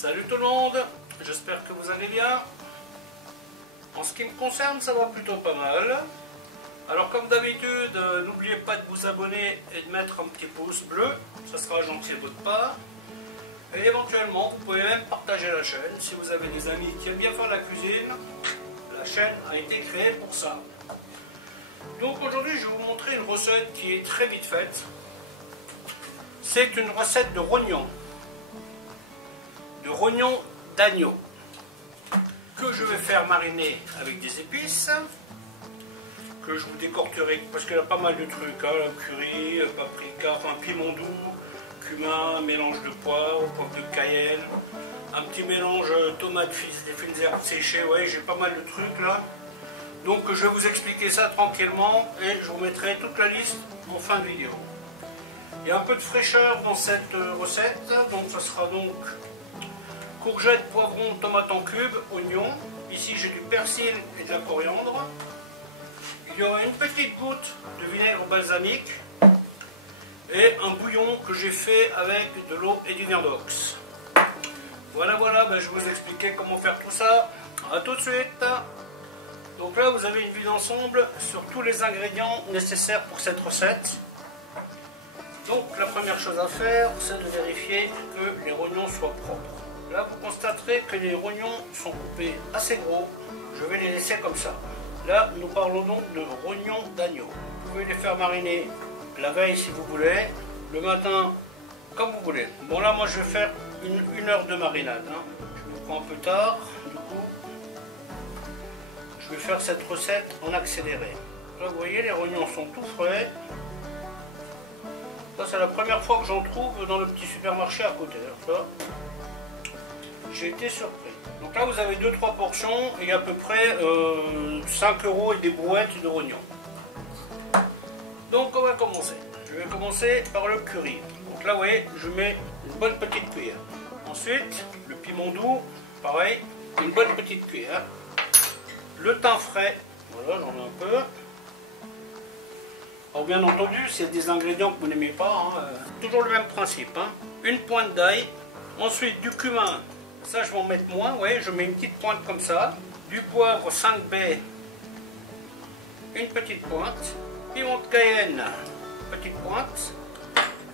Salut tout le monde, j'espère que vous allez bien. En ce qui me concerne, ça va plutôt pas mal. Alors comme d'habitude, n'oubliez pas de vous abonner et de mettre un petit pouce bleu, ça sera gentil de votre part. Et éventuellement, vous pouvez même partager la chaîne. Si vous avez des amis qui aiment bien faire la cuisine, la chaîne a été créée pour ça. Donc aujourd'hui, je vais vous montrer une recette qui est très vite faite. C'est une recette de rognons. De rognons d'agneau que je vais faire mariner avec des épices que je vous décorterai parce qu'il y a pas mal de trucs, hein, curry, paprika, enfin piment doux, cumin, mélange de poivre, poivre de cayenne, un petit mélange tomates, des fines herbes séchées, ouais, j'ai pas mal de trucs là. Donc je vais vous expliquer ça tranquillement et je vous mettrai toute la liste en fin de vidéo. Il y a un peu de fraîcheur dans cette recette, donc ça sera donc courgettes, poivrons, tomates en cubes, oignons. Ici j'ai du persil et de la coriandre. Il y aura une petite goutte de vinaigre balsamique et un bouillon que j'ai fait avec de l'eau et du viandox. Voilà, ben, je vais vous expliquer comment faire tout ça. A tout de suite. Donc là vous avez une vue d'ensemble sur tous les ingrédients nécessaires pour cette recette. Donc la première chose à faire, c'est de vérifier que les rognons soient propres. Là, vous constaterez que les rognons sont coupés assez gros. Je vais les laisser comme ça. Là, nous parlons donc de rognons d'agneau. Vous pouvez les faire mariner la veille si vous voulez, le matin comme vous voulez. Bon là, moi je vais faire une heure de marinade. Hein. Je me prends un peu tard, du coup, je vais faire cette recette en accéléré. Là, vous voyez, les rognons sont tout frais. Ça, c'est la première fois que j'en trouve dans le petit supermarché à côté. Alors, ça, j'ai été surpris. Donc là vous avez 2-3 portions et à peu près 5 € et des brouettes de rognons. Donc on va commencer. Je vais commencer par le curry. Donc là vous voyez, je mets une bonne petite cuillère. Ensuite le piment doux, pareil, une bonne petite cuillère. Le thym frais, voilà, j'en ai un peu. Alors bien entendu, s'il y a des ingrédients que vous n'aimez pas, hein, toujours le même principe. Hein. Une pointe d'ail, ensuite du cumin. Ça, je vais en mettre moins, ouais, je mets une petite pointe comme ça. Du poivre 5 baies, une petite pointe. Piment de cayenne, petite pointe.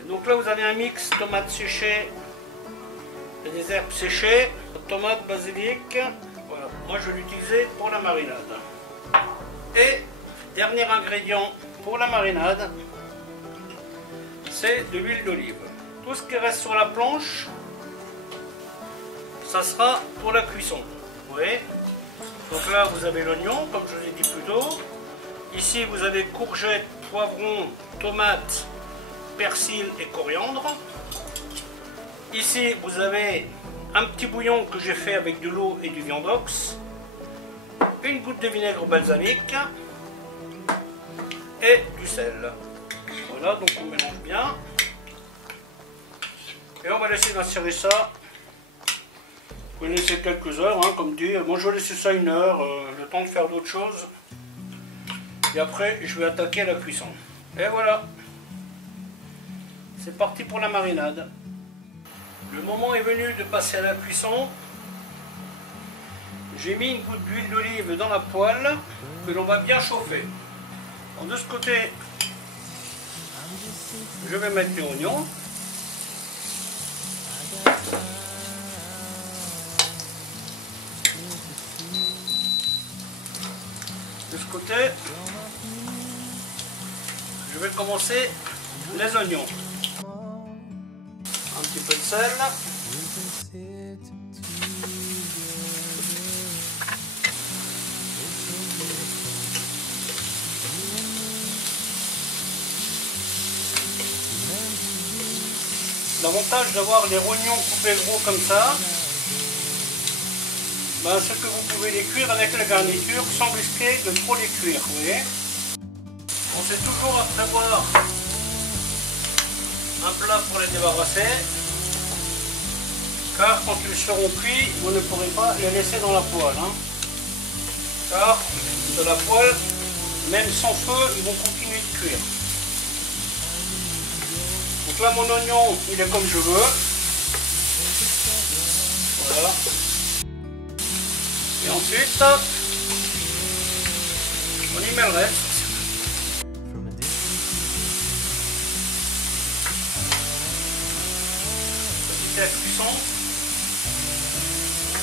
Et donc là, vous avez un mix tomates séchées et des herbes séchées, tomates, basilic. Voilà, moi je vais l'utiliser pour la marinade. Et dernier ingrédient pour la marinade, c'est de l'huile d'olive. Tout ce qui reste sur la planche, ça sera pour la cuisson. Vous voyez. Donc là vous avez l'oignon, comme je vous ai dit plus tôt. Ici vous avez courgettes, poivrons, tomates, persil et coriandre. Ici vous avez un petit bouillon que j'ai fait avec de l'eau et du viandox. Une goutte de vinaigre balsamique et du sel. Voilà, donc on mélange bien. Et on va laisser macérer ça. Vous pouvez laisser quelques heures, hein, comme dit. Moi je vais laisser ça 1 heure, le temps de faire d'autres choses. Et après je vais attaquer la cuisson. Et voilà. C'est parti pour la marinade. Le moment est venu de passer à la cuisson. J'ai mis une goutte d'huile d'olive dans la poêle que l'on va bien chauffer. Alors, de ce côté, je vais mettre les oignons. De ce côté, je vais commencer les oignons. Un petit peu de sel. L'avantage d'avoir les rognons coupés gros comme ça, ben, c'est que vous pouvez les cuire avec la garniture sans risquer de trop les cuire, vous voyez. On sait toujours prévoir un plat pour les débarrasser, car quand ils seront cuits, vous ne pourrez pas les laisser dans la poêle. Hein. Car de la poêle, même sans feu, ils vont continuer de cuire. Donc là mon oignon il est comme je veux. Voilà. Et ensuite, on y met le reste. Petite cuisson.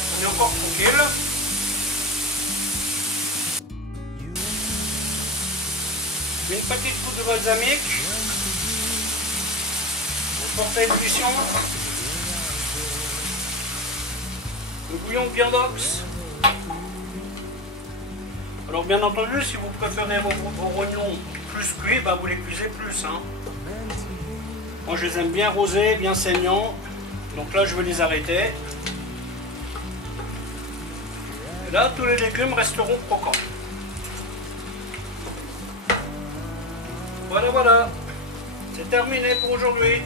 On est encore tranquille. Une petite goutte de balsamique. On porte à ébullition. Le bouillon de viande d'ox. Alors bien entendu, si vous préférez vos rognons plus cuits, bah vous les cuisez plus. Hein. Moi je les aime bien rosés, bien saignants. Donc là je vais les arrêter. Et là tous les légumes resteront croquants. Voilà, voilà. C'est terminé pour aujourd'hui.